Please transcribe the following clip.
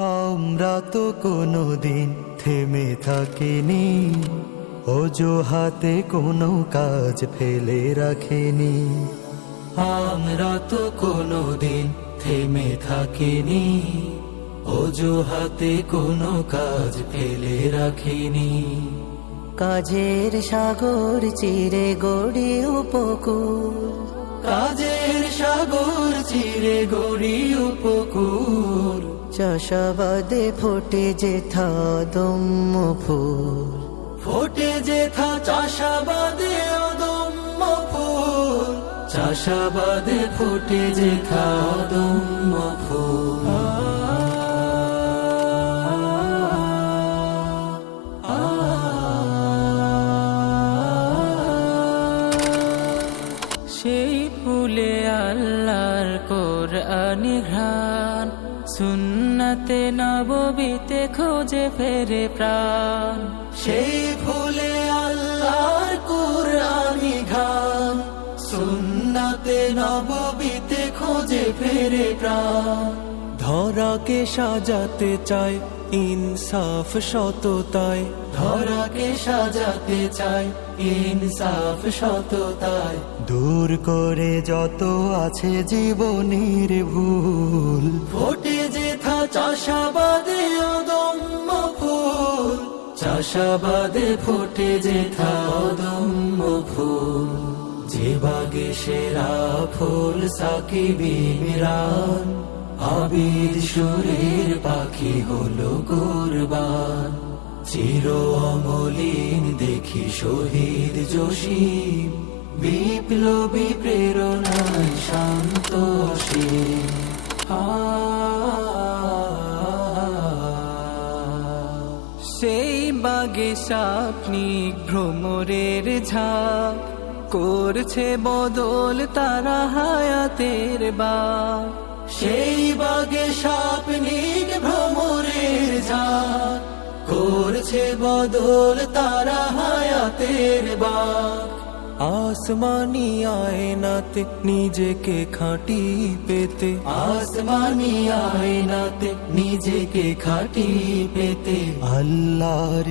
আমরা তো কোনোদিন থেমে থাকিনি, অজুহাতে কোনো কাজ ফেলে রাখিনি। আমরা তো কোনোদিন থেমে থাকিনি, অজুহাতে কোনো কাজ ফেলে রাখিনি। কাজের সাগর চিরে গড়ি উপকূল, কাজের সাগর চিরে গড়ি উপকূল। চাষাবাদে ফোটে যেথা দম্ম ফুল, ফোটে যেথা চাষাবাদে অদম্য ফুল। চাষাবাদে ফোটে যেথা অদম্য ফুল। সেই ফুলে আল্লাহর কোরআনি ঘ্রাণ, সুন্নাতে নববীতে খোঁজে ফেরে প্রাণ। সেই ফুলে আল্লাহর কুরআনি ঘ্রাণ, সুন্নাতে নববীতে খোঁজে ফেরে প্রাণ। ধরাকে সাজাতে চায় ইনসাফ সততায়, ধরাকে সাজাতে চায় ইনসাফ সততায়। দূর করে যত আছে জীবনের ভুল, ফোটে যেথা চাষাবাদে অদম্য ফুল। চাষাবাদে ফোটে যেথা অদম্য ফুল। যে বাগে সেরা ফুল সাকিব ইমরান, আবিদ সুরের পাখি হলো কুরবান। চির অমলিন দেখি শহীদ জসিম, বিপ্লবী প্রেরণায় শান্ত অসীম। সেই বাগে সাপনিক ভ্রমরের ঝাঁক, করছে বদল তারা হায়াতের বাক। সেই বাগে স্বপ্নিক ভ্রমরের ঝাঁক, করছে বদল তারা হায়াতের বাক। আসমানি আয়নাতে নিজেকে খাঁটি পেতে, আসমানি আয়নাতে নিজেকে খাঁটি পেতে। আল্লাহর